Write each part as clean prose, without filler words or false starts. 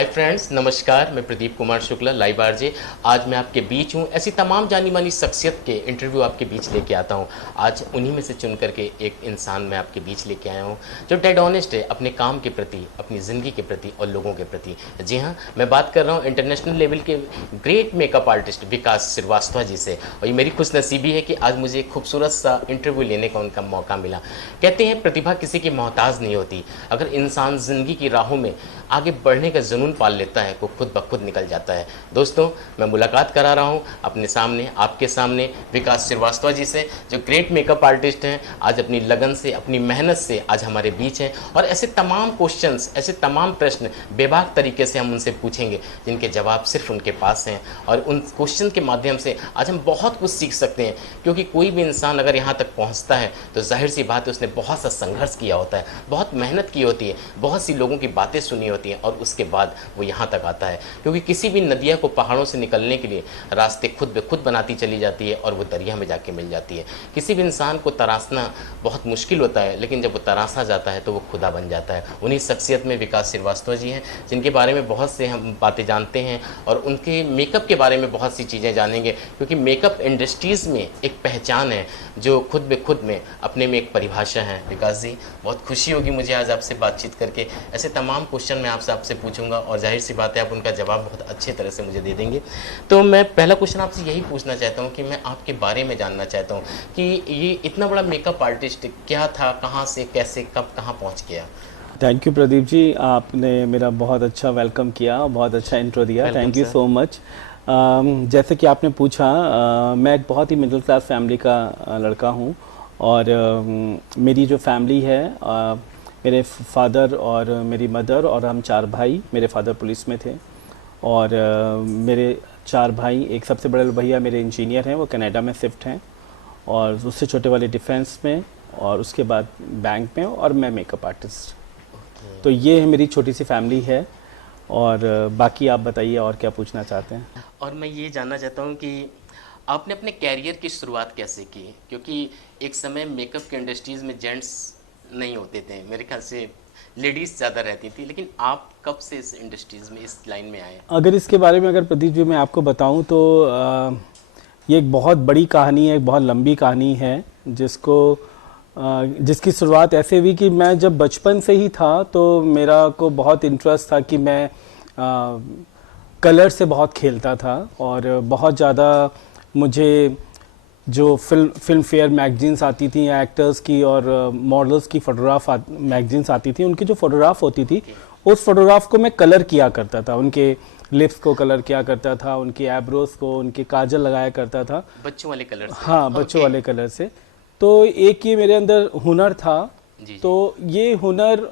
Hi friends, नमस्कार। मैं Pradeep Kumar Shukla, live RJ. आज मैं आपके बीच हूँ। ऐसी तमाम जानी मानी शख्सियत के इंटरव्यू आपके बीच लेके आता हूँ। आज उन्हीं में से चुन करके एक इंसान मैं आपके बीच लेके आया हूँ जो डेड ऑनेस्ट है अपने काम के प्रति, अपनी ज़िंदगी के प्रति और लोगों के प्रति। जी हाँ, मैं बात कर रहा हूँ इंटरनेशनल लेवल के ग्रेट मेकअप आर्टिस्ट विकास श्रीवास्तव जी से। और ये मेरी खुशनसीबी है कि आज मुझे एक खूबसूरत सा इंटरव्यू लेने का उनका मौका मिला। कहते हैं प्रतिभा किसी की मोहताज नहीं होती। अगर इंसान ज़िंदगी की राहों में आगे बढ़ने का जुनून पाल लेता है वो खुद ब खुद निकल जाता है। दोस्तों, मैं मुलाकात करा रहा हूँ अपने सामने, आपके सामने विकास श्रीवास्तव जी से, जो ग्रेट मेकअप आर्टिस्ट हैं। आज अपनी लगन से, अपनी मेहनत से आज हमारे बीच हैं और ऐसे तमाम क्वेश्चंस, ऐसे तमाम प्रश्न बेबाक तरीके से हम उनसे पूछेंगे जिनके जवाब सिर्फ उनके पास हैं। और उन क्वेश्चन के माध्यम से आज हम बहुत कुछ सीख सकते हैं, क्योंकि कोई भी इंसान अगर यहाँ तक पहुँचता है तो जाहिर सी बात है उसने बहुत सा संघर्ष किया होता है, बहुत मेहनत की होती है, बहुत सी लोगों की बातें सुनी होती हैं और उसके बाद वो यहाँ तक आता है। क्योंकि किसी भी नदिया को पहाड़ों से निकलने के लिए रास्ते खुद ब खुद बनाती चली जाती है और वो दरिया में जाके मिल जाती है। किसी भी इंसान को तराशना बहुत मुश्किल होता है, लेकिन जब वो तराशा जाता है तो वो खुदा बन जाता है। उन्हीं शख्सियत में विकास श्रीवास्तव जी हैं, जिनके बारे में बहुत से हम बातें जानते हैं और उनके मेकअप के बारे में बहुत सी चीज़ें जानेंगे। क्योंकि मेकअप इंडस्ट्रीज़ में एक पहचान है जो खुद ब खुद में अपने में एक परिभाषा है। विकास जी, बहुत खुशी होगी मुझे आज आपसे बातचीत करके। ऐसे तमाम क्वेश्चन मैं आपसे पूछूंगा और जाहिर सी बात है आप उनका जवाब बहुत अच्छे तरह से मुझे दे देंगे। तो मैं पहला क्वेश्चन आपसे यही पूछना चाहता हूँ कि मैं आपके बारे में जानना चाहता हूँ कि ये इतना बड़ा मेकअप आर्टिस्ट क्या था, कहाँ से, कैसे, कब, कहाँ पहुँच गया? थैंक यू प्रदीप जी, आपने मेरा बहुत अच्छा वेलकम किया, बहुत अच्छा इंट्रो दिया। Thank you so much. जैसे कि आपने पूछा, मैं एक बहुत ही मिडिल क्लास फैमिली का लड़का हूँ और मेरी जो फैमिली है, मेरे फादर और मेरी मदर और हम 4 भाई। मेरे फादर पुलिस में थे और मेरे 4 भाई, एक सबसे बड़े भैया मेरे इंजीनियर हैं, वो कनाडा में शिफ्ट हैं, और उससे छोटे वाले डिफेंस में, और उसके बाद बैंक में, और मैं मेकअप आर्टिस्ट। तो ये है मेरी छोटी सी फैमिली है। और बाकी आप बताइए और क्या पूछना चाहते हैं। और मैं ये जानना चाहता हूँ कि आपने अपने कैरियर की शुरुआत कैसे की? क्योंकि एक समय मेकअप के इंडस्ट्रीज़ में जेंट्स नहीं होते थे, मेरे ख्याल से लेडीज़ ज़्यादा रहती थी, लेकिन आप कब से इस इंडस्ट्रीज़ में, इस लाइन में आए? अगर इसके बारे में अगर प्रदीप जी मैं आपको बताऊं तो ये एक बहुत बड़ी कहानी है, एक बहुत लंबी कहानी है, जिसकी शुरुआत ऐसे हुई कि मैं जब बचपन से ही था तो मेरा को बहुत इंटरेस्ट था कि मैं कलर से बहुत खेलता था और बहुत ज़्यादा मुझे जो फिल्म फेयर मैगजीन्स आती थी या एक्टर्स की और मॉडल्स की फ़ोटोग्राफ मैगजीन्स आती थी, उनकी जो फ़ोटोग्राफ होती थी उस फोटोग्राफ को मैं कलर किया करता था। उनके लिप्स को कलर किया करता था, उनकी आईब्रोज को, उनके काजल लगाया करता था बच्चों वाले कलर से। हाँ, बच्चों वाले कलर से। तो एक ये मेरे अंदर हुनर था। जी। तो ये हुनर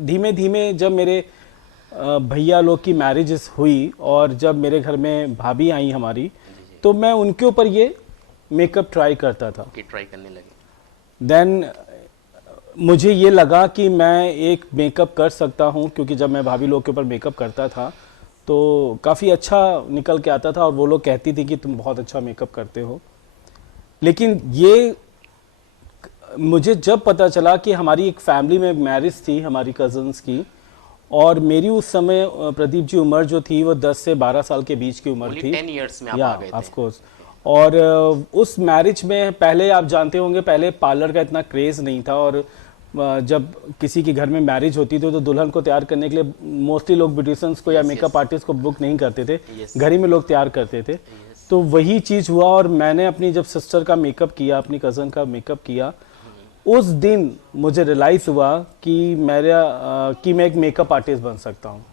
धीमे धीमे जब मेरे भैया लोग की मैरिजेस हुई और जब मेरे घर में भाभी आई हमारी, तो मैं उनके ऊपर ये मेकअप ट्राई करता था। ट्राई करने लगे। देन मुझे ये लगा कि मैं एक मेकअप कर सकता हूँ, क्योंकि जब मैं भाभी लोग के ऊपर मेकअप करता था तो काफ़ी अच्छा निकल के आता था और वो लोग कहती थी कि तुम बहुत अच्छा मेकअप करते हो। लेकिन ये मुझे जब पता चला कि हमारी एक फैमिली में मैरिज थी हमारी कज़न्स की, और मेरी उस समय प्रदीप जी उम्र जो थी वो 10 से 12 साल के बीच की उम्र थी। 10 इयर्स में आप आ गए थे। Of course. और उस मैरिज में, पहले आप जानते होंगे, पहले पार्लर का इतना क्रेज़ नहीं था, और जब किसी के घर में मैरिज होती थी तो दुल्हन को तैयार करने के लिए मोस्टली लोग ब्यूटिशियंस को या मेकअप आर्टिस्ट को बुक नहीं करते थे, घर ही में लोग तैयार करते थे। तो वही चीज़ हुआ और मैंने अपनी जब सिस्टर का मेकअप किया, अपनी कज़न का मेकअप किया, उस दिन मुझे रियलाइज़ हुआ कि मैं एक मेकअप आर्टिस्ट बन सकता हूँ।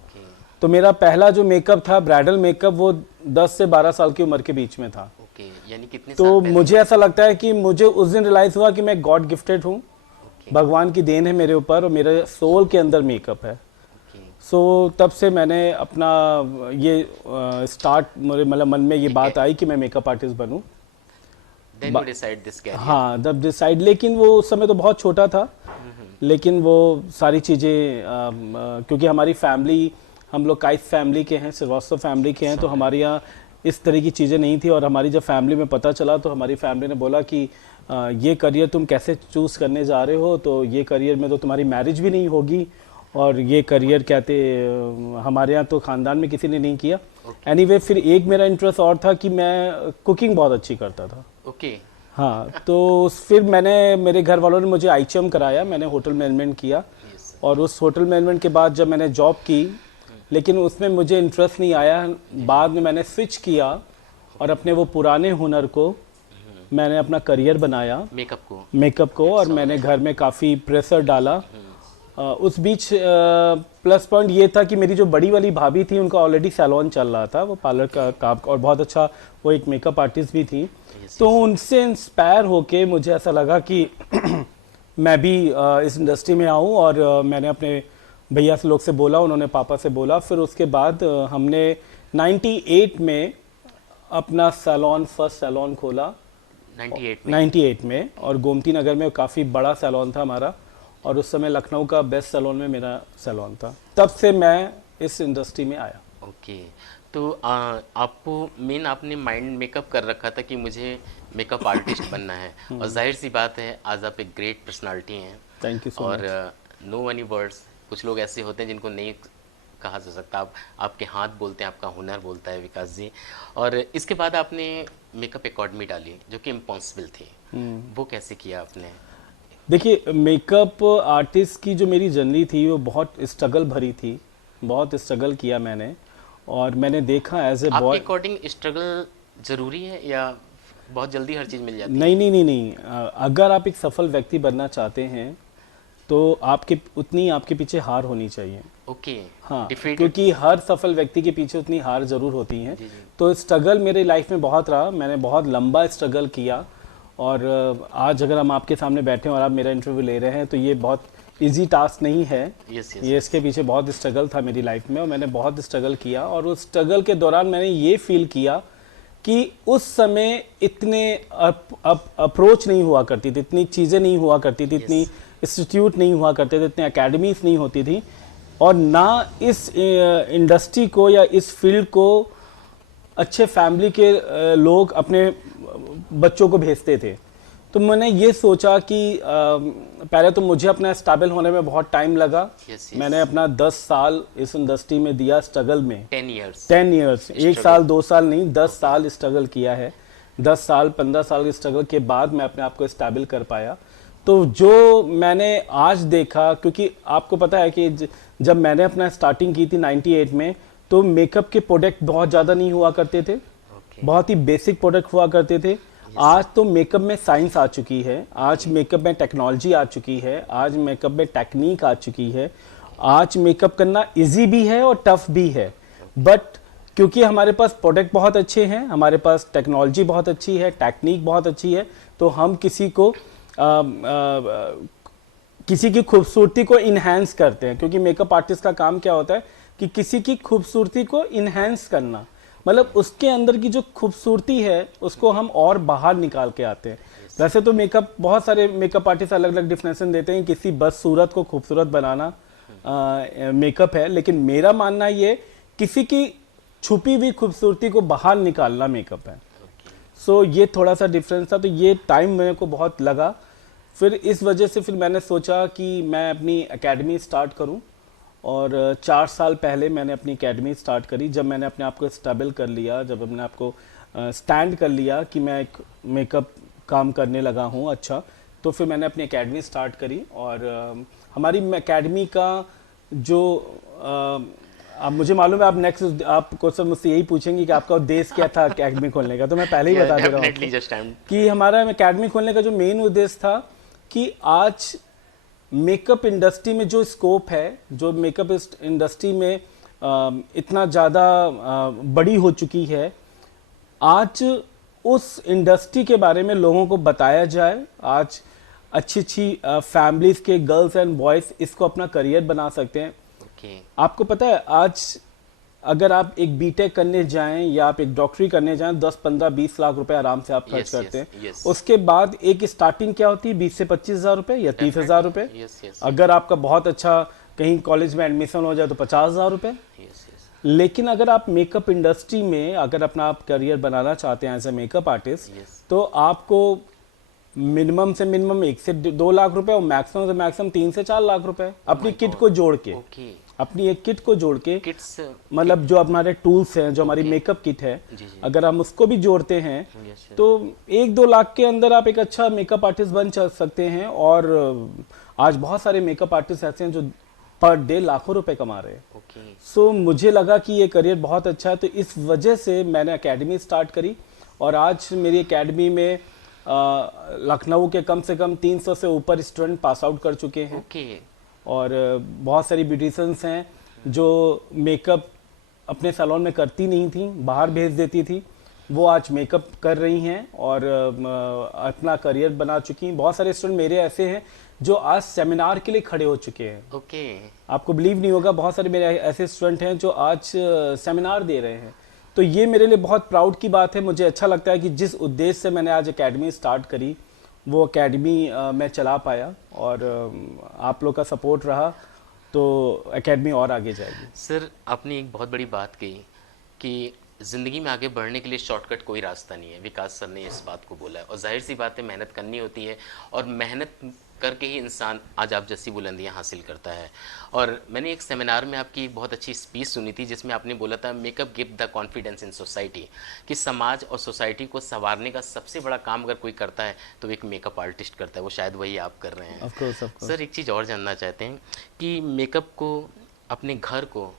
तो मेरा पहला जो मेकअप था, ब्राइडल मेकअप, वो 10 से 12 साल की उम्र के बीच में था। यानी कितने तो साल पहले? मुझे ऐसा लगता है कि मुझे उस दिन रियलाइज़ हुआ कि मैं गॉड गिफ्टेड हूँ, भगवान की देन है मेरे ऊपर और मेरे सोल के अंदर मेकअप है। सो तब से मैंने अपना ये स्टार्ट, मेरे मतलब मन में ये बात आई कि मैं मेकअप आर्टिस्ट बनूं। Then you decide this career. हाँ, तब डिसाइड, लेकिन वो उस समय तो बहुत छोटा था, लेकिन वो सारी चीज़ें क्योंकि हमारी फैमिली, हम लोग काइफ फैमिली के हैं, श्रीवास्तव फैमिली के हैं, तो हमारे यहाँ इस तरह की चीज़ें नहीं थी। और हमारी जब फैमिली में पता चला तो हमारी फैमिली ने बोला कि ये करियर तुम कैसे चूज़ करने जा रहे हो, तो ये करियर में तो तुम्हारी मैरिज भी नहीं होगी और ये करियर कहते हमारे यहाँ तो ख़ानदान में किसी ने नहीं किया। एनीवे फिर एक मेरा इंटरेस्ट और था कि मैं कुकिंग बहुत अच्छी करता था। ओके। हाँ, तो फिर मैंने मेरे घर वालों ने मुझे आईचीएम कराया, मैंने होटल मैनेजमेंट किया। और उस होटल मैनेजमेंट के बाद जब मैंने जॉब की, लेकिन उसमें मुझे इंटरेस्ट नहीं आया। बाद में मैंने स्विच किया और अपने वो पुराने हुनर को मैंने अपना करियर बनाया, मेकअप को और मैंने घर में काफ़ी प्रेशर डाला। उस बीच प्लस पॉइंट ये था कि मेरी जो बड़ी वाली भाभी थी उनका ऑलरेडी सैलून चल रहा था, वो पार्लर का काम, और बहुत अच्छा वो एक मेकअप आर्टिस्ट भी थी। तो उनसे इंस्पायर होके मुझे ऐसा लगा कि मैं भी इस इंडस्ट्री में आऊँ, और मैंने अपने भैया से लोग से बोला, उन्होंने पापा से बोला। फिर उसके बाद हमने 98 में अपना सैलून, फर्स्ट सैलून खोला 98 में, और गोमती नगर में काफ़ी बड़ा सैलून था हमारा, और उस समय लखनऊ का बेस्ट सैलून में मेरा सैलून था। तब से मैं इस इंडस्ट्री में आया। ओके। तो आपको मेन आपने माइंड मेकअप कर रखा था कि मुझे मेकअप आर्टिस्ट बनना है, और जाहिर सी बात है आज आप एक ग्रेट पर्सनालिटी हैं। Thank you so much. और नो मनी वर्ड्स, कुछ लोग ऐसे होते हैं जिनको नहीं कहा जा सकता। आपके हाथ बोलते हैं, आपका हुनर बोलता है विकास जी। और इसके बाद आपने मेकअप एकेडमी डाली जो कि इम्पॉसिबल थी, वो कैसे किया आपने? देखिए, मेकअप आर्टिस्ट की जो मेरी जर्नी थी वो बहुत स्ट्रगल भरी थी, बहुत स्ट्रगल किया मैंने, और मैंने देखा एज ए बॉय। आपके अकॉर्डिंग स्ट्रगल जरूरी है या बहुत जल्दी हर चीज़ मिल जाती है? नहीं नहीं नहीं नहीं, अगर आप एक सफल व्यक्ति बनना चाहते हैं तो आपके पीछे हार होनी चाहिए। ओके। हाँ, क्योंकि हर सफल व्यक्ति के पीछे उतनी हार जरूर होती है। तो स्ट्रगल मेरे लाइफ में बहुत रहा, मैंने बहुत लंबा स्ट्रगल किया, और आज अगर हम आपके सामने बैठे हैं और आप मेरा इंटरव्यू ले रहे हैं तो ये बहुत इजी टास्क नहीं है। ये इसके पीछे बहुत स्ट्रगल था मेरी लाइफ में, और मैंने बहुत स्ट्रगल किया। और उस स्ट्रगल के दौरान मैंने ये फील किया कि उस समय इतने अप्रोच नहीं हुआ करती थी, इतनी चीज़ें नहीं हुआ करती थी, इतनी इंस्टीट्यूट नहीं हुआ करते थे, इतनी अकेडमीज नहीं होती थी, और ना इस इंडस्ट्री को या इस फील्ड को अच्छे फैमिली के लोग अपने बच्चों को भेजते थे। तो मैंने ये सोचा कि पहले तो मुझे अपना स्टेबल होने में बहुत टाइम लगा। मैंने अपना 10 साल इस इंडस्ट्री में दिया स्ट्रगल में। 10 इयर्स, 1 साल 2 साल नहीं, 10 साल स्ट्रगल किया है। 10 साल 15 साल के स्ट्रगल के बाद मैं अपने आप को स्टेबल कर पाया। तो जो मैंने आज देखा, क्योंकि आपको पता है कि जब मैंने अपना स्टार्टिंग की थी 98 में, तो मेकअप के प्रोडक्ट बहुत ज़्यादा नहीं हुआ करते थे, बहुत ही बेसिक प्रोडक्ट हुआ करते थे। आज तो मेकअप में साइंस आ चुकी है, आज मेकअप में टेक्नोलॉजी आ चुकी है, आज मेकअप में टेक्निक आ चुकी है। आज मेकअप करना इजी भी है और टफ भी है, बट क्योंकि हमारे पास प्रोडक्ट बहुत अच्छे हैं, हमारे पास टेक्नोलॉजी बहुत अच्छी है, टेक्निक बहुत अच्छी है, तो हम किसी की खूबसूरती को इन्हेंस करते हैं। क्योंकि मेकअप आर्टिस्ट का काम क्या होता है कि किसी की खूबसूरती को इन्हेंस करना, मतलब उसके अंदर की जो खूबसूरती है उसको हम और बाहर निकाल के आते हैं। वैसे तो मेकअप, बहुत सारे मेकअप आर्टिस्ट अलग अलग डिफिनेशन देते हैं, किसी बस सूरत को खूबसूरत बनाना मेकअप है, लेकिन मेरा मानना ये किसी की छुपी हुई खूबसूरती को बाहर निकालना मेकअप है। सो ये थोड़ा सा डिफरेंस था, तो ये टाइम मेरे को बहुत लगा। फिर इस वजह से फिर मैंने सोचा कि मैं अपनी एकेडमी स्टार्ट करूं, और 4 साल पहले मैंने अपनी एकेडमी स्टार्ट करी। जब मैंने अपने आप को स्टेबल कर लिया, जब अपने आप को स्टैंड कर लिया कि मैं एक मेकअप काम करने लगा हूं अच्छा, तो फिर मैंने अपनी एकेडमी स्टार्ट करी। और हमारी एकेडमी का जो अब मुझे मालूम है आप नेक्स्ट आप क्वेश्चन मुझसे यही पूछेंगे कि आपका उद्देश्य क्या था एकेडमी खोलने का, तो मैं पहले ही बता दे रहा हूँ कि हमारा एकेडमी खोलने का जो मेन उद्देश्य था कि आज मेकअप इंडस्ट्री में जो स्कोप है, जो मेकअप इंडस्ट्री में इतना ज़्यादा बड़ी हो चुकी है, आज उस इंडस्ट्री के बारे में लोगों को बताया जाए। आज अच्छी अच्छी फैमिलीज के गर्ल्स एंड बॉयज इसको अपना करियर बना सकते हैं। आपको पता है आज अगर आप एक बीटेक करने जाएं या आप एक डॉक्टरी करने जाएं, 10, 15, 20 लाख रुपए आराम से आप खर्च करते हैं। उसके बाद एक स्टार्टिंग क्या होती है, 20 से 25 हज़ार रुपए या 30 हज़ार रुपए। अगर आपका बहुत अच्छा कहीं कॉलेज में एडमिशन हो जाए तो 50 हज़ार रुपए। लेकिन अगर आप मेकअप इंडस्ट्री में अगर अपना आप करियर बनाना चाहते हैं एज ए मेकअप आर्टिस्ट, तो आपको मिनिमम से मिनिमम 1 से 2 लाख रुपए और मैक्सिमम से मैक्सिमम 3 से 4 लाख रुपए अपनी किट को जोड़ के, ओके। अपनी एक किट को जोड़ के, किट्स मतलब जो हमारे टूल्स हैं, जो हमारी मेकअप किट है, जी जी। अगर हम उसको भी जोड़ते हैं यस सर। तो 1-2 लाख के अंदर आप एक अच्छा मेकअप आर्टिस्ट बन सकते हैं। और आज बहुत सारे मेकअप आर्टिस्ट ऐसे हैं जो पर डे लाखों रुपए कमा रहे हैं। ओके। सो मुझे लगा कि ये करियर बहुत अच्छा है, तो इस वजह से मैंने एकेडमी स्टार्ट करी। और आज मेरी एकेडमी में लखनऊ के कम से कम 300 से ऊपर स्टूडेंट पास आउट कर चुके हैं। ओके। और बहुत सारी ब्यूटिशियंस हैं जो मेकअप अपने सैलून में करती नहीं थी, बाहर भेज देती थी, वो आज मेकअप कर रही हैं और अपना करियर बना चुकी हैं। बहुत सारे स्टूडेंट मेरे ऐसे हैं जो आज सेमिनार के लिए खड़े हो चुके हैं। ओके। आपको बिलीव नहीं होगा, बहुत सारे मेरे ऐसे स्टूडेंट हैं जो आज सेमिनार दे रहे हैं। तो ये मेरे लिए बहुत प्राउड की बात है। मुझे अच्छा लगता है कि जिस उद्देश्य से मैंने आज एकेडमी स्टार्ट करी वो एकेडमी मैं चला पाया, और आप लोग का सपोर्ट रहा तो एकेडमी और आगे जाएगी। सर आपने एक बहुत बड़ी बात कही कि ज़िंदगी में आगे बढ़ने के लिए शॉर्टकट कोई रास्ता नहीं है। विकास सर ने इस बात को बोला है और जाहिर सी बात है मेहनत करनी होती है और मेहनत करके ही इंसान आज आप जैसी बुलंदियां हासिल करता है। और मैंने एक सेमिनार में आपकी एक बहुत अच्छी स्पीच सुनी थी जिसमें आपने बोला था makeup give the confidence in society, कि समाज और सोसाइटी को संवारने का सबसे बड़ा काम अगर कोई करता है तो एक मेकअप आर्टिस्ट करता है। वो शायद वही आप कर रहे हैं। Of course. सर एक चीज़ और जानना चाहते हैं कि मेकअप को, अपने घर को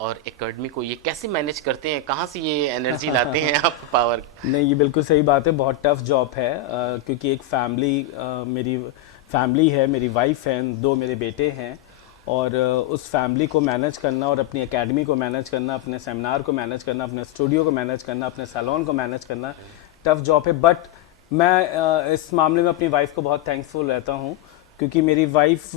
और एकेडमी को ये कैसे मैनेज करते हैं, कहाँ से ये एनर्जी लाते हैं आप, पावर? नहीं, ये बिल्कुल सही बात है, बहुत टफ जॉब है। क्योंकि एक फैमिली, मेरी फैमिली है, मेरी वाइफ है, 2 मेरे बेटे हैं, और उस फैमिली को मैनेज करना और अपनी एकेडमी को मैनेज करना, अपने सेमिनार को मैनेज करना, अपने स्टूडियो को मैनेज करना, अपने सैलून को मैनेज करना टफ जॉब है। बट मैं इस मामले में अपनी वाइफ को बहुत थैंकफुल रहता हूँ, क्योंकि मेरी वाइफ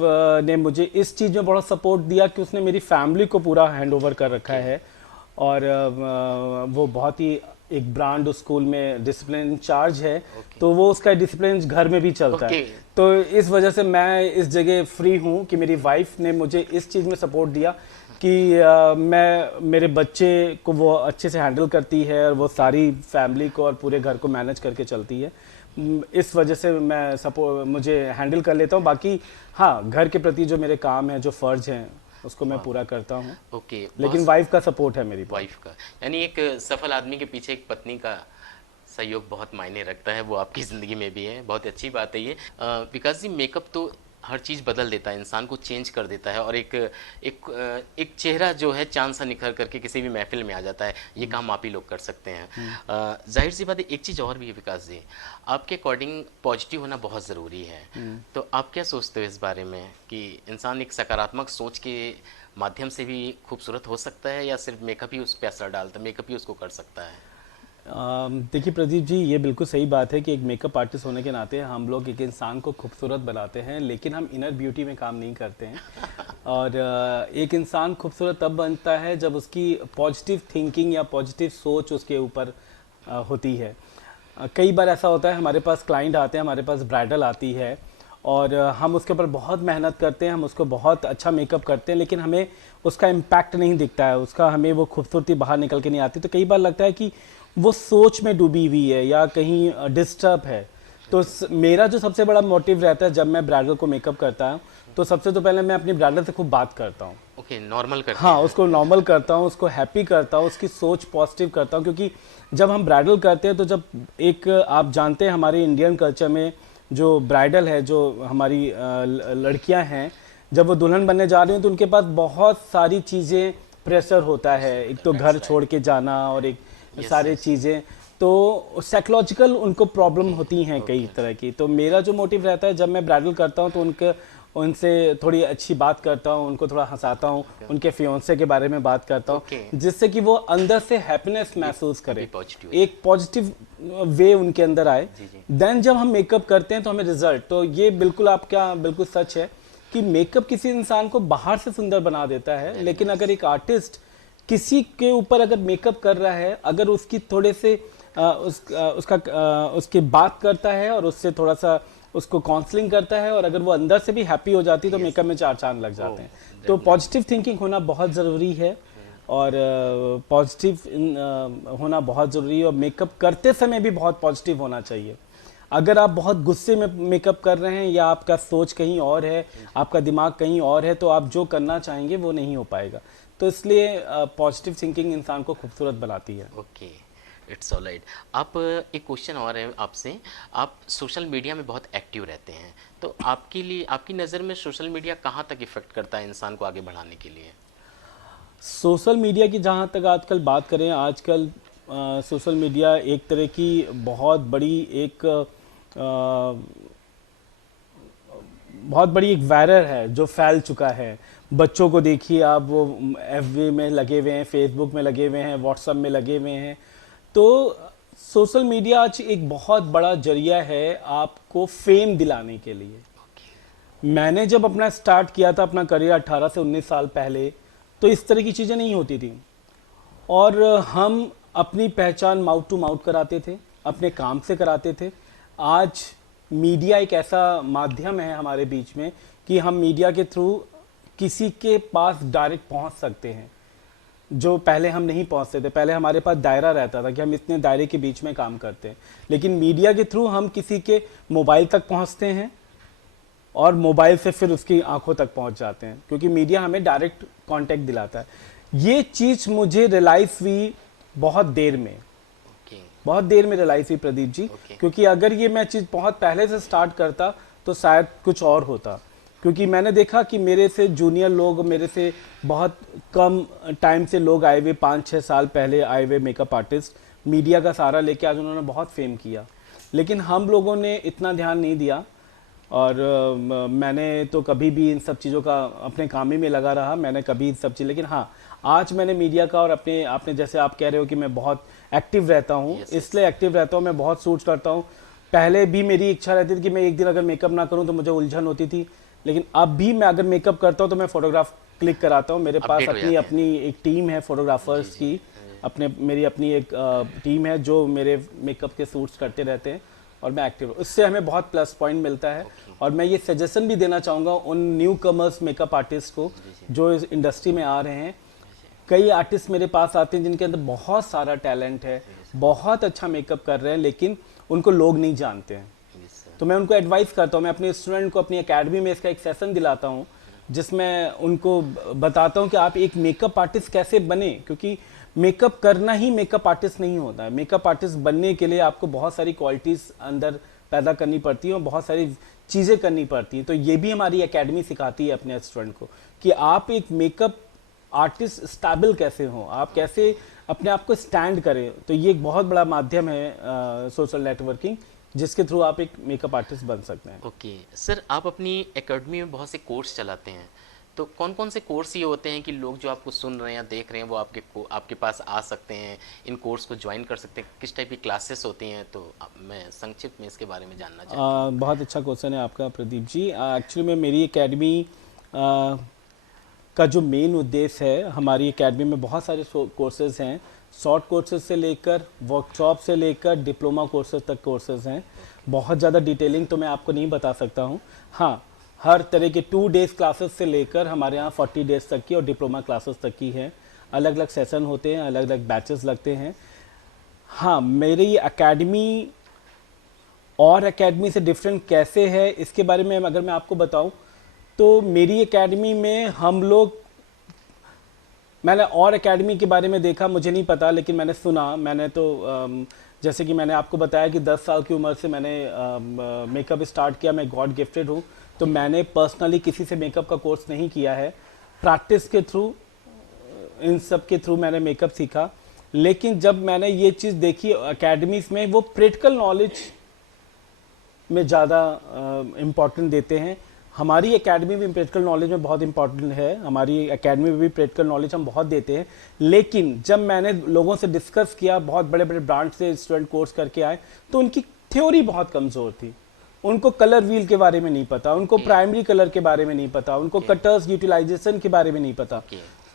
ने मुझे इस चीज़ में बहुत सपोर्ट दिया कि उसने मेरी फैमिली को पूरा हैंड ओवर कर रखा है। और वो बहुत ही एक ब्रांड स्कूल में डिसिप्लिन इंचार्ज है, तो वो उसका डिसिप्लिन घर में भी चलता है। तो इस वजह से मैं इस जगह फ्री हूँ कि मेरी वाइफ ने मुझे इस चीज़ में सपोर्ट दिया कि मैं, मेरे बच्चे को वो अच्छे से हैंडल करती है और वो सारी फैमिली को और पूरे घर को मैनेज करके चलती है। इस वजह से मैं मुझे हैंडल कर लेता हूँ। बाकी हाँ, घर के प्रति जो मेरे काम हैं, जो फ़र्ज हैं, उसको मैं पूरा करता हूँ। ओके। लेकिन वाइफ का सपोर्ट है, मेरी वाइफ का, यानी एक सफल आदमी के पीछे एक पत्नी का सहयोग बहुत मायने रखता है, वो आपकी ज़िंदगी में भी है। बहुत अच्छी बात है ये। विकास जी, मेकअप तो हर चीज़ बदल देता है, इंसान को चेंज कर देता है और एक चेहरा जो है चांद सा निखर करके किसी भी महफिल में आ जाता है। ये काम आप ही लोग कर सकते हैं। जाहिर सी बात है, एक चीज़ और भी है विकास जी, आपके अकॉर्डिंग पॉजिटिव होना बहुत ज़रूरी है। तो आप क्या सोचते हो इस बारे में कि इंसान एक सकारात्मक सोच के माध्यम से भी खूबसूरत हो सकता है, या सिर्फ मेकअप ही उस पर असर डालता है, मेकअप ही उसको कर सकता है? देखिए प्रदीप जी, ये बिल्कुल सही बात है कि एक मेकअप आर्टिस्ट होने के नाते हम लोग एक इंसान को खूबसूरत बनाते हैं, लेकिन हम इनर ब्यूटी में काम नहीं करते हैं। और एक इंसान खूबसूरत तब बनता है जब उसकी पॉजिटिव थिंकिंग या पॉजिटिव सोच उसके ऊपर होती है। कई बार ऐसा होता है, हमारे पास क्लाइंट आते हैं, हमारे पास ब्राइडल आती है और हम उसके ऊपर बहुत मेहनत करते हैं, हम उसको बहुत अच्छा मेकअप करते हैं, लेकिन हमें उसका इम्पैक्ट नहीं दिखता है, उसका हमें वो खूबसूरती बाहर निकल के नहीं आती। तो कई बार लगता है कि वो सोच में डूबी हुई है या कहीं डिस्टर्ब है। तो मेरा जो सबसे बड़ा मोटिव रहता है जब मैं ब्राइडल को मेकअप करता हूँ, तो सबसे तो पहले मैं अपनी ब्राइडल से खूब बात करता हूँ। ओके, नॉर्मल करता हाँ, उसको नॉर्मल करता हूँ, उसको हैप्पी करता हूँ, उसकी सोच पॉजिटिव करता हूँ। क्योंकि जब हम ब्राइडल करते हैं तो जब एक, आप जानते हैं हमारे इंडियन कल्चर में जो ब्राइडल है, जो हमारी लड़कियां हैं, जब वो दुल्हन बनने जा रही हैं तो उनके पास बहुत सारी चीज़ें प्रेशर होता है। एक तो घर छोड़ के जाना और एक सारी चीज़ें, तो साइकोलॉजिकल उनको प्रॉब्लम होती हैं कई तरह की। तो मेरा जो मोटिव रहता है जब मैं ब्राइडल करता हूँ तो उनसे थोड़ी अच्छी बात करता हूँ, उनको थोड़ा हंसाता हूँ, उनके फियोंसे के बारे में बात करता हूँ, जिससे कि वो अंदर से हैप्पीनेस महसूस करें, एक पॉजिटिव वे उनके अंदर आए। देन जब हम मेकअप करते हैं तो हमें रिजल्ट, तो ये बिल्कुल आपका बिल्कुल सच है कि मेकअप किसी इंसान को बाहर से सुंदर बना देता है, लेकिन अगर एक आर्टिस्ट किसी के ऊपर अगर मेकअप कर रहा है, अगर उसकी थोड़े से उसकी बात करता है और उससे थोड़ा सा उसको काउंसलिंग करता है, और अगर वो अंदर से भी हैप्पी हो जाती है तो मेकअप में 4 चांद लग जाते हैं। तो पॉजिटिव थिंकिंग होना बहुत ज़रूरी है और पॉजिटिव होना बहुत ज़रूरी है, और मेकअप करते समय भी बहुत पॉजिटिव होना चाहिए। अगर आप बहुत गुस्से में मेकअप कर रहे हैं या आपका सोच कहीं और है, आपका दिमाग कहीं और है, तो आप जो करना चाहेंगे वो नहीं हो पाएगा। तो इसलिए पॉजिटिव थिंकिंग इंसान को खूबसूरत बनाती है। Okay, it's all right. आप एक क्वेश्चन और है आपसे, आप सोशल मीडिया में बहुत एक्टिव रहते हैं, तो आपके लिए, आपकी नज़र में सोशल मीडिया कहाँ तक इफ़ेक्ट करता है इंसान को आगे बढ़ाने के लिए? सोशल मीडिया की जहाँ तक आजकल बात करें, आजकल सोशल मीडिया एक तरह की बहुत बड़ी एक बहुत बड़ी एक वायरल है जो फैल चुका है। बच्चों को देखिए आप, वो एफबी में लगे हुए हैं, फेसबुक में लगे हुए हैं, व्हाट्सएप में लगे हुए हैं। तो सोशल मीडिया आज एक बहुत बड़ा जरिया है आपको फेम दिलाने के लिए। मैंने जब अपना स्टार्ट किया था अपना करियर 18 से 19 साल पहले, तो इस तरह की चीज़ें नहीं होती थी, और हम अपनी पहचान माउथ टू माउथ कराते थे, अपने काम से कराते थे। आज मीडिया एक ऐसा माध्यम है हमारे बीच में कि हम मीडिया के थ्रू किसी के पास डायरेक्ट पहुंच सकते हैं, जो पहले हम नहीं पहुंचते थे। पहले हमारे पास दायरा रहता था कि हम इतने दायरे के बीच में काम करते हैं, लेकिन मीडिया के थ्रू हम किसी के मोबाइल तक पहुंचते हैं और मोबाइल से फिर उसकी आंखों तक पहुंच जाते हैं, क्योंकि मीडिया हमें डायरेक्ट कांटेक्ट दिलाता है। ये चीज़ मुझे रियलाइज हुई बहुत देर में, बहुत देर में रियलाइज हुई प्रदीप जी। क्योंकि अगर ये मैं चीज़ बहुत पहले से स्टार्ट करता तो शायद कुछ और होता। क्योंकि मैंने देखा कि मेरे से जूनियर लोग, मेरे से बहुत कम टाइम से लोग आए हुए, 5-6 साल पहले आए हुए मेकअप आर्टिस्ट, मीडिया का सहारा लेके आज उन्होंने बहुत फेम किया, लेकिन हम लोगों ने इतना ध्यान नहीं दिया। और मैंने तो कभी भी इन सब चीज़ों का, अपने काम ही में लगा रहा, मैंने कभी इन सब चीज़, लेकिन हाँ, आज मैंने मीडिया का और अपने, आपने जैसे आप कह रहे हो कि मैं बहुत एक्टिव रहता हूँ, इसलिए एक्टिव रहता हूँ, मैं बहुत शूट करता हूँ। पहले भी मेरी इच्छा रहती थी कि मैं एक दिन अगर मेकअप ना करूँ तो मुझे उलझन होती थी, लेकिन अब भी मैं अगर मेकअप करता हूँ तो मैं फोटोग्राफ क्लिक कराता हूँ। मेरे पास अपनी एक टीम है फोटोग्राफर्स की, मेरी अपनी एक टीम है जो मेरे मेकअप के शूट्स करते रहते हैं, और मैं एक्टिव हूँ। इससे हमें बहुत प्लस पॉइंट मिलता है। और मैं ये सजेशन भी देना चाहूँगा उन न्यू कमर्स मेकअप आर्टिस्ट को जो इस इंडस्ट्री में आ रहे हैं। कई आर्टिस्ट मेरे पास आते हैं जिनके अंदर बहुत सारा टैलेंट है, बहुत अच्छा मेकअप कर रहे हैं, लेकिन उनको लोग नहीं जानते हैं। तो मैं उनको एडवाइस करता हूँ, मैं अपने स्टूडेंट को अपनी एकेडमी में इसका एक सेशन दिलाता हूँ, जिसमें उनको बताता हूँ कि आप एक मेकअप आर्टिस्ट कैसे बने, क्योंकि मेकअप करना ही मेकअप आर्टिस्ट नहीं होता है। मेकअप आर्टिस्ट बनने के लिए आपको बहुत सारी क्वालिटीज़ अंदर पैदा करनी पड़ती है और बहुत सारी चीज़ें करनी पड़ती हैं। तो ये भी हमारी एकेडमी सिखाती है अपने स्टूडेंट को कि आप एक मेकअप आर्टिस्ट स्टेबल कैसे हो, आप कैसे अपने आप को स्टैंड करें। तो ये एक बहुत बड़ा माध्यम है सोशल नेटवर्किंग, जिसके थ्रू आप एक मेकअप आर्टिस्ट बन सकते हैं। ओके सर, आप अपनी एकेडमी में बहुत से कोर्स चलाते हैं, तो कौन कौन से कोर्स ये होते हैं कि लोग जो आपको सुन रहे हैं या देख रहे हैं वो आपके पास आ सकते हैं, इन कोर्स को ज्वाइन कर सकते हैं? किस टाइप की क्लासेस होती हैं? तो मैं संक्षिप्त में इसके बारे में जानना चाहता हूँ। बहुत अच्छा क्वेश्चन है आपका प्रदीप जी। एक्चुअली में मेरी एकेडमी का जो मेन उद्देश्य है, हमारी एकेडमी में बहुत सारे कोर्सेज हैं, शॉर्ट कोर्सेज से लेकर वर्कशॉप से लेकर डिप्लोमा कोर्सेज तक कोर्सेज हैं। बहुत ज़्यादा डिटेलिंग तो मैं आपको नहीं बता सकता हूँ। हाँ, हर तरह के 2 डेज़ क्लासेस से लेकर हमारे यहाँ 40 डेज़ तक की और डिप्लोमा क्लासेस तक की है। अलग अलग सेशन होते हैं, अलग अलग बैचेस लगते हैं। हाँ, मेरी एकेडमी और एकेडमी से डिफरेंट कैसे है, इसके बारे में अगर मैं आपको बताऊं तो मेरी एकेडमी में हम लोग, मैंने और एकेडमी के बारे में देखा, मुझे नहीं पता, लेकिन मैंने सुना, मैंने तो जैसे कि मैंने आपको बताया कि 10 साल की उम्र से मैंने मेकअप स्टार्ट किया, मैं गॉड गिफ्टेड हूँ। तो मैंने पर्सनली किसी से मेकअप का कोर्स नहीं किया है, प्रैक्टिस के थ्रू, इन सब के थ्रू मैंने मेकअप सीखा। लेकिन जब मैंने ये चीज़ देखी एकेडमीज में, वो प्रैक्टिकल नॉलेज में ज़्यादा इम्पोर्टेंट देते हैं। हमारी एकेडमी में प्रैक्टिकल नॉलेज में बहुत इंपॉर्टेंट है, हमारी एकेडमी में भी प्रैक्टिकल नॉलेज हम बहुत देते हैं। लेकिन जब मैंने लोगों से डिस्कस किया, बहुत बड़े बड़े ब्रांड से स्टूडेंट कोर्स करके आए, तो उनकी थ्योरी बहुत कमज़ोर थी। उनको कलर व्हील के बारे में नहीं पता, उनको प्राइमरी कलर के बारे में नहीं पता, उनको कटर्स यूटिलाइजेशन के बारे में नहीं पता।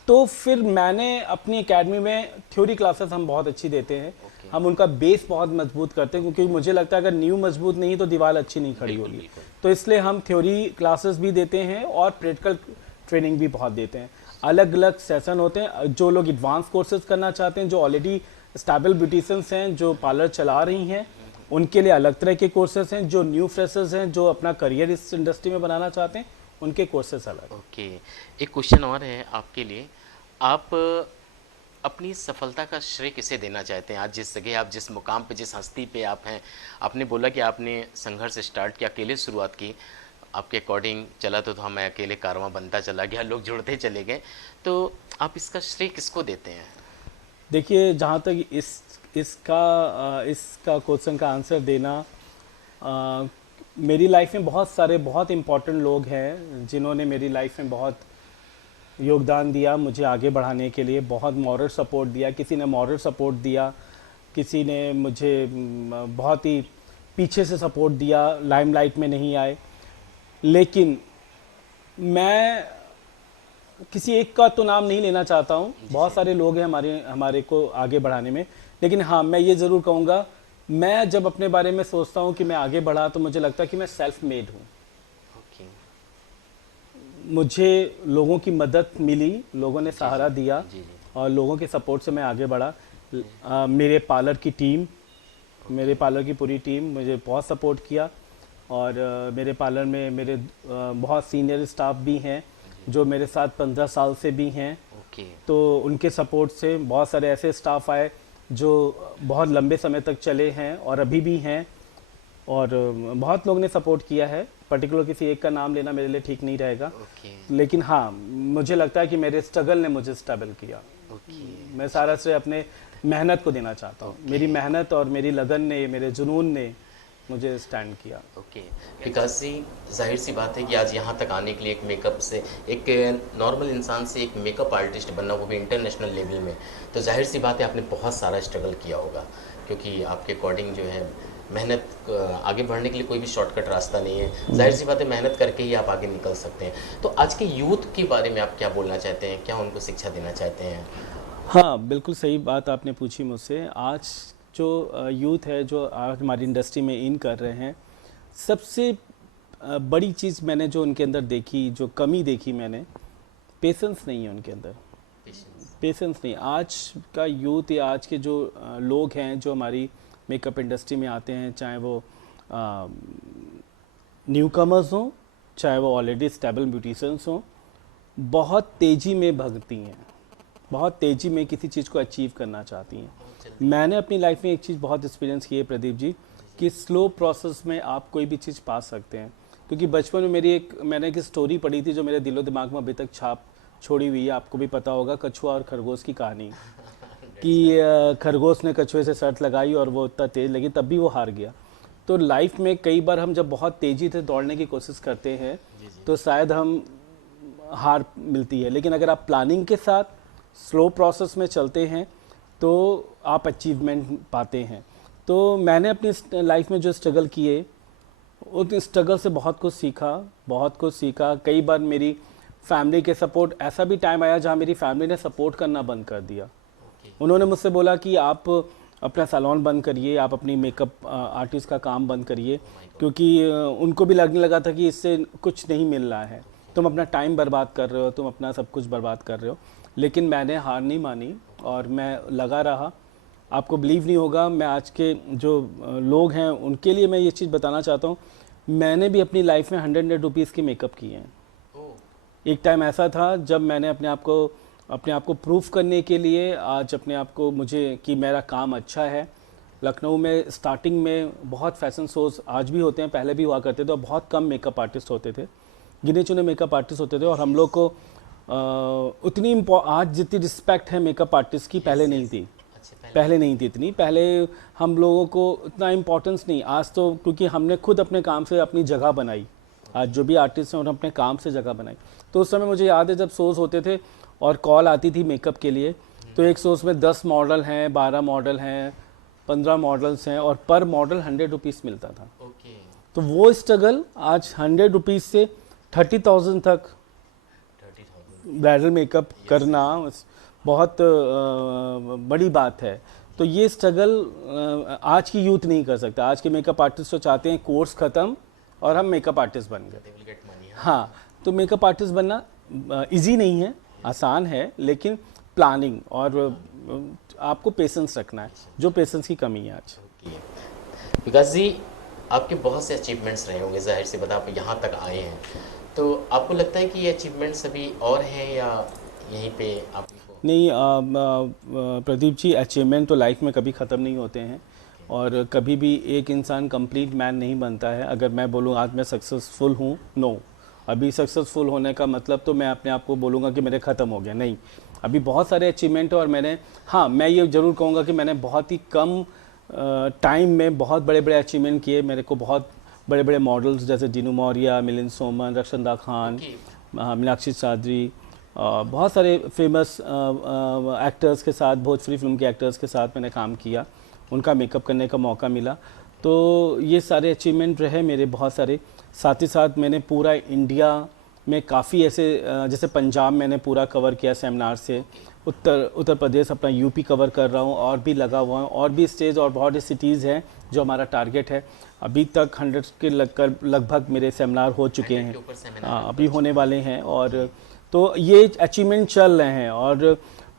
तो फिर मैंने अपनी एकेडमी में थ्योरी क्लासेस हम बहुत अच्छी देते हैं, हम उनका बेस बहुत मजबूत करते हैं, क्योंकि मुझे लगता है अगर नींव मजबूत नहीं तो दीवार अच्छी नहीं खड़ी होगी। तो इसलिए हम थ्योरी क्लासेस भी देते हैं और प्रैक्टिकल ट्रेनिंग भी बहुत देते हैं। अलग अलग सेशन होते हैं। जो लोग एडवांस कोर्सेज करना चाहते हैं, जो ऑलरेडी स्टेबल ब्यूटिशियंस हैं, जो पार्लर चला रही हैं, उनके लिए अलग तरह के कोर्सेज हैं, जो न्यू फ्रेशर्स हैं जो अपना करियर इस इंडस्ट्री में बनाना चाहते हैं उनके कोर्सेज अलग। ओके, एक क्वेश्चन और है आपके लिए। आप अपनी सफलता का श्रेय किसे देना चाहते हैं? आज जिस जगह आप, जिस मुकाम पे, जिस हस्ती पे आप हैं, आपने बोला कि आपने संघर्ष स्टार्ट किया, अकेले शुरुआत की, आपके अकॉर्डिंग चला तो हमें अकेले कारवां बनता चला गया, लोग जुड़ते चले गए, तो आप इसका श्रेय किसको देते हैं? देखिए, जहाँ तक इसका क्वेश्चन का आंसर देना, मेरी लाइफ में बहुत सारे बहुत इम्पोर्टेंट लोग हैं जिन्होंने मेरी लाइफ में बहुत योगदान दिया, मुझे आगे बढ़ाने के लिए बहुत मॉरल सपोर्ट दिया। किसी ने मॉरल सपोर्ट दिया, किसी ने मुझे बहुत ही पीछे से सपोर्ट दिया, लाइमलाइट में नहीं आए। लेकिन मैं किसी एक का तो नाम नहीं लेना चाहता हूँ, बहुत सारे लोग हैं हमारे को आगे बढ़ाने में। लेकिन हाँ, मैं ये ज़रूर कहूँगा, मैं जब अपने बारे में सोचता हूँ कि मैं आगे बढ़ा तो मुझे लगता है कि मैं सेल्फ मेड हूँ। ओके, मुझे लोगों की मदद मिली, लोगों ने सहारा दिया जी जी, और लोगों के सपोर्ट से मैं आगे बढ़ा। मेरे पार्लर की टीम, मेरे पार्लर की पूरी टीम मुझे बहुत सपोर्ट किया। और मेरे पार्लर में मेरे बहुत सीनियर स्टाफ भी हैं जो मेरे साथ 15 साल से भी हैं। ओके, तो उनके सपोर्ट से बहुत सारे ऐसे स्टाफ आए जो बहुत लंबे समय तक चले हैं और अभी भी हैं। और बहुत लोग ने सपोर्ट किया है, पर्टिकुलर किसी एक का नाम लेना मेरे लिए ठीक नहीं रहेगा। ओके, लेकिन हाँ, मुझे लगता है कि मेरे स्ट्रगल ने मुझे स्टेबल किया। ओके, मैं सारा श्रेय अपने मेहनत को देना चाहता हूँ। मेरी मेहनत और मेरी लगन ने, मेरे जुनून ने मुझे स्टैंड किया। ओके। विकास जी, जाहिर सी बात है कि आज यहाँ तक आने के लिए एक मेकअप से, एक नॉर्मल इंसान से एक मेकअप आर्टिस्ट बनना, वो भी इंटरनेशनल लेवल में, तो जाहिर सी बात है आपने बहुत सारा स्ट्रगल किया होगा, क्योंकि आपके अकॉर्डिंग जो है मेहनत, आगे बढ़ने के लिए कोई भी शॉर्टकट रास्ता नहीं है। जाहिर सी बात है मेहनत करके ही आप आगे निकल सकते हैं। तो आज के यूथ के बारे में आप क्या बोलना चाहते हैं, क्या उनको शिक्षा देना चाहते हैं? हाँ, बिल्कुल सही बात आपने पूछी मुझसे। आज जो यूथ है जो आज हमारी इंडस्ट्री में इन कर रहे हैं, सबसे बड़ी चीज़ मैंने जो उनके अंदर देखी, जो कमी देखी मैंने, पेशेंस नहीं है उनके अंदर। पेशेंस नहीं। आज का यूथ या आज के जो लोग हैं जो हमारी मेकअप इंडस्ट्री में आते हैं, चाहे वो न्यू कमर्स हों, चाहे वो ऑलरेडी स्टेबल ब्यूटिशियंस हों, बहुत तेज़ी में भगती हैं, बहुत तेज़ी में किसी चीज़ को अचीव करना चाहती हैं। मैंने अपनी लाइफ में एक चीज़ बहुत एक्सपीरियंस की है प्रदीप जी, कि स्लो प्रोसेस में आप कोई भी चीज़ पा सकते हैं। क्योंकि बचपन में मैंने एक स्टोरी पढ़ी थी जो मेरे दिलो दिमाग में अभी तक छाप छोड़ी हुई है। आपको भी पता होगा, कछुआ और खरगोश की कहानी, कि खरगोश ने कछुए से शर्त लगाई और वो इतना तेज़ लगी, तब भी वो हार गया। तो लाइफ में कई बार हम जब बहुत तेज़ी से दौड़ने की कोशिश करते हैं तो शायद हम हार मिलती है। लेकिन अगर आप प्लानिंग के साथ स्लो प्रोसेस में चलते हैं तो आप अचीवमेंट पाते हैं। तो मैंने अपनी लाइफ में जो स्ट्रगल किए, उस स्ट्रगल से बहुत कुछ सीखा। कई बार मेरी फैमिली के सपोर्ट, ऐसा भी टाइम आया जहाँ मेरी फैमिली ने सपोर्ट करना बंद कर दिया। उन्होंने मुझसे बोला कि आप अपना सैलून बंद करिए, आप अपनी मेकअप आर्टिस्ट का काम बंद करिए, क्योंकि उनको भी लगने लगा था कि इससे कुछ नहीं मिल रहा है, तुम अपना टाइम बर्बाद कर रहे हो, तुम अपना सब कुछ बर्बाद कर रहे हो। लेकिन मैंने हार नहीं मानी और मैं लगा रहा। आपको बिलीव नहीं होगा, मैं आज के जो लोग हैं उनके लिए मैं ये चीज़ बताना चाहता हूँ, मैंने भी अपनी लाइफ में 100 रुपीज़ की मेकअप किए हैं। एक टाइम ऐसा था जब मैंने अपने आप को प्रूफ करने के लिए, आज अपने आप को मुझे कि मेरा काम अच्छा है। लखनऊ में स्टार्टिंग में बहुत फैशन शोज़ आज भी होते हैं, पहले भी हुआ करते थे, और बहुत कम मेकअप आर्टिस्ट होते थे, गिने चुने मेकअप आर्टिस्ट होते थे। और हम लोग को उतनी आज जितनी रिस्पेक्ट है मेकअप आर्टिस्ट की पहले नहीं थी। पहले नहीं थी इतनी, पहले हम लोगों को इतना इम्पोर्टेंस नहीं। आज तो क्योंकि हमने खुद अपने काम से अपनी जगह बनाई, आज जो भी आर्टिस्ट हैं उन्होंने अपने काम से जगह बनाई। तो उस समय मुझे याद है जब शोज़ होते थे और कॉल आती थी मेकअप के लिए, तो एक शोज़ में 10 मॉडल हैं, 12 मॉडल हैं, 15 मॉडल्स हैं, और पर मॉडल 100 रुपीज़ मिलता था। तो वो स्ट्रगल आज 100 रुपीज़ से 30,000 तक ब्राइडल मेकअप करना बहुत बड़ी बात है। तो ये स्ट्रगल आज की यूथ नहीं कर सकता। आज के मेकअप आर्टिस्ट तो चाहते हैं कोर्स ख़त्म और हम मेकअप आर्टिस्ट बन गए। हाँ, तो मेकअप आर्टिस्ट बनना इजी नहीं है, आसान है, लेकिन प्लानिंग और आपको पेशेंस रखना है, जो पेशेंस की कमी है आज। विकास जी, आपके बहुत से अचीवमेंट्स रहे होंगे, जाहिर सी बात आप यहाँ तक आए हैं, तो आपको लगता है कि ये अचीवमेंट्स अभी और हैं या यहीं पे आप इनको? नहीं, प्रदीप जी, अचीवमेंट तो लाइफ में कभी ख़त्म नहीं होते हैं और कभी भी एक इंसान कंप्लीट मैन नहीं बनता है। अगर मैं बोलूँ आज मैं सक्सेसफुल हूँ, नो, अभी सक्सेसफुल होने का मतलब तो मैं अपने आप को बोलूँगा कि मेरे ख़त्म हो गया, नहीं, अभी बहुत सारे अचीवमेंट है। और मैंने, हाँ, मैं ये ज़रूर कहूँगा कि मैंने बहुत ही कम टाइम में बहुत बड़े बड़े अचीवमेंट किए। मेरे को बहुत बड़े बड़े मॉडल्स जैसे दीनू मौर्य, मिलिंद सोमन, रक्षनदा खान, मीनाक्षी सादरी, बहुत सारे फेमस एक्टर्स के साथ, भोजपुरी फिल्म के एक्टर्स के साथ मैंने काम किया, उनका मेकअप करने का मौका मिला। तो ये सारे अचीवमेंट रहे मेरे बहुत सारे। साथ ही साथ मैंने पूरा इंडिया में काफ़ी ऐसे, जैसे पंजाब मैंने पूरा कवर किया सेमिनार से, उत्तर प्रदेश अपना यूपी कवर कर रहा हूँ, और भी लगा हुआ है, और भी स्टेज और बहुत सिटीज़ हैं जो हमारा टारगेट है। अभी तक 100 के लगभग मेरे सेमिनार हो चुके हैं, अभी होने वाले हैं। और तो ये अचीवमेंट चल रहे हैं। और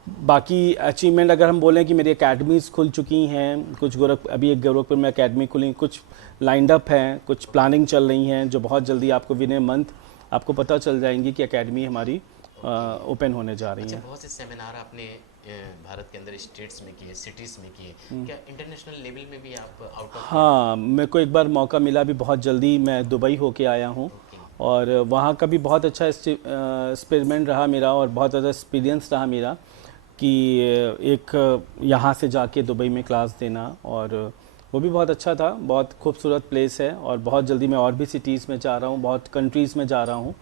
बाकी अचीवमेंट अगर हम बोलें कि मेरी एकेडमीज़ खुल चुकी हैं, कुछ अभी एक गोरखपुर में एकेडमी खुली, कुछ लाइंड अप हैं, कुछ प्लानिंग चल रही हैं जो बहुत जल्दी आपको विद ए मंथ आपको पता चल जाएंगी कि एकेडमी हमारी ओपन होने जा रही है। बहुत से सेमिनार आपने भारत के अंदर स्टेट्स में किए, सिटीज़ में किए, क्या इंटरनेशनल लेवल में भी आप आउट ऑफ? हाँ, मेरे को एक बार मौका मिला, भी बहुत जल्दी मैं दुबई होके आया हूँ, और वहाँ का भी बहुत अच्छा एक्सपेरिमेंट रहा मेरा, और बहुत ज़्यादा एक्सपीरियंस रहा मेरा कि एक यहाँ से जाके दुबई में क्लास देना, और वो भी बहुत अच्छा था। बहुत खूबसूरत प्लेस है, और बहुत जल्दी मैं और भी सिटीज़ में जा रहा हूँ, बहुत कंट्रीज़ में जा रहा हूँ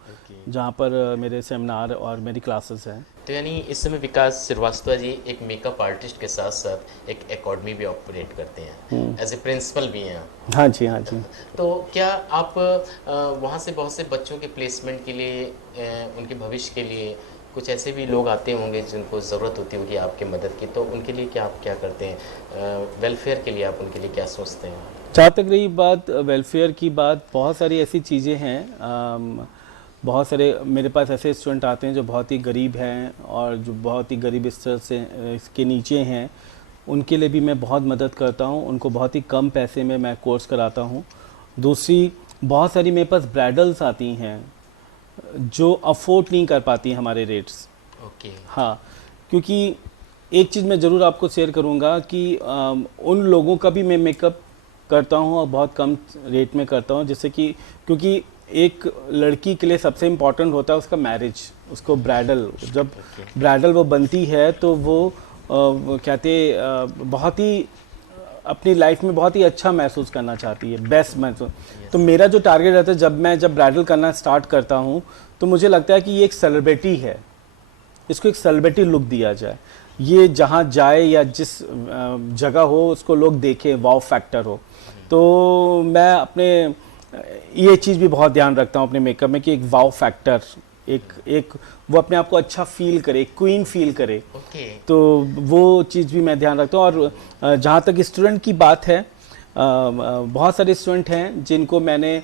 जहाँ पर मेरे सेमिनार और मेरी क्लासेस हैं। तो यानी इस समय विकास श्रीवास्तव जी एक मेकअप आर्टिस्ट के साथ साथ एक एकेडमी भी ऑपरेट करते हैं, एज ए प्रिंसिपल भी हैं। हाँ जी, हाँ जी। तो क्या आप वहाँ से बहुत से बच्चों के प्लेसमेंट के लिए, उनके भविष्य के लिए, कुछ ऐसे भी लोग आते होंगे जिनको ज़रूरत होती होगी आपकी मदद की, तो उनके लिए क्या आप क्या करते हैं? वेलफेयर के लिए आप उनके लिए क्या सोचते हैं? जहाँ तक रही बात वेलफेयर की बात, बहुत सारी ऐसी चीज़ें हैं। बहुत सारे मेरे पास ऐसे स्टूडेंट आते हैं जो बहुत ही गरीब हैं, और जो बहुत ही गरीब स्तर से इसके नीचे हैं, उनके लिए भी मैं बहुत मदद करता हूँ। उनको बहुत ही कम पैसे में मैं कोर्स कराता हूँ। दूसरी, बहुत सारी मेरे पास ब्राइडल्स आती हैं जो अफोर्ड नहीं कर पाती हमारे रेट्स। ओके। हाँ, क्योंकि एक चीज़ मैं ज़रूर आपको शेयर करूँगा कि उन लोगों का भी मैं मेकअप करता हूँ, और बहुत कम रेट में करता हूँ, जैसे कि क्योंकि एक लड़की के लिए सबसे इम्पॉर्टेंट होता है उसका मैरिज, उसको ब्राइडल, जब ब्राइडल वो बनती है तो वो कहते बहुत ही अपनी लाइफ में बहुत ही अच्छा महसूस करना चाहती है, बेस्ट महसूस। तो मेरा जो टारगेट रहता है, जब ब्राइडल करना स्टार्ट करता हूँ, तो मुझे लगता है कि ये एक सेलिब्रिटी है, इसको एक सेलिब्रिटी लुक दिया जाए, ये जहाँ जाए या जिस जगह हो उसको लोग देखें, वाव फैक्टर हो। तो मैं अपने ये चीज़ भी बहुत ध्यान रखता हूँ अपने मेकअप में कि एक वाव फैक्टर, एक वो अपने आप को अच्छा फील करे, क्वीन फील करे। तो वो चीज़ भी मैं ध्यान रखता हूँ। और जहाँ तक स्टूडेंट की बात है, बहुत सारे स्टूडेंट हैं जिनको मैंने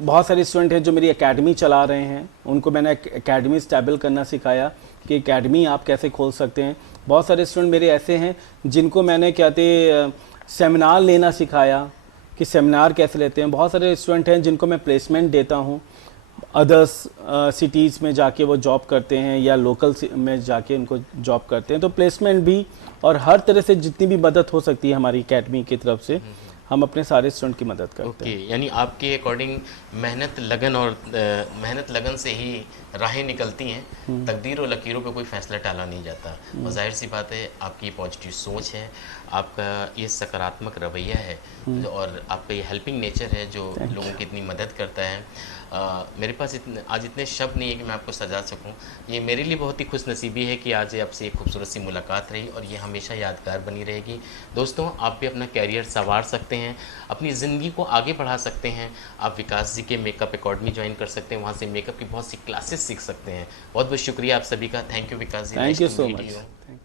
बहुत सारे स्टूडेंट हैं जो मेरी एकेडमी चला रहे हैं, उनको मैंने एकेडमी स्टेबल करना सिखाया कि एकेडमी आप कैसे खोल सकते हैं। बहुत सारे स्टूडेंट मेरे ऐसे हैं जिनको मैंने सेमिनार लेना सिखाया कि सेमिनार कैसे लेते हैं। बहुत सारे स्टूडेंट हैं जिनको मैं प्लेसमेंट देता हूँ, अदर्स सिटीज़ में जाके वो जॉब करते हैं या लोकल में जाके उनको जॉब करते हैं। तो प्लेसमेंट भी और हर तरह से जितनी भी मदद हो सकती है हमारी एकेडमी की तरफ से, हम अपने सारे स्टूडेंट की मदद करते हैं। यानी आपके अकॉर्डिंग मेहनत लगन से ही राहें निकलती हैं, तकदीर और लकीरों पे कोई फैसला टाला नहीं जाता। और जाहिर सी बात है, आपकी पॉजिटिव सोच है, आपका ये सकारात्मक रवैया है, और आपका ये हेल्पिंग नेचर है जो लोगों की इतनी मदद करता है। मेरे पास आज इतने शब्द नहीं है कि मैं आपको सजा सकूं। ये मेरे लिए बहुत ही खुशनसीबी है कि आज आपसे एक खूबसूरत सी मुलाकात रही, और ये हमेशा यादगार बनी रहेगी। दोस्तों, आप भी अपना कैरियर संवार सकते हैं, अपनी ज़िंदगी को आगे बढ़ा सकते हैं। आप विकास जी के मेकअप अकेडमी ज्वाइन कर सकते हैं, वहाँ से मेकअप की बहुत सी क्लासेस सीख सकते हैं। बहुत बहुत शुक्रिया आप सभी का। Thank you Vikas ji. Thank you so much.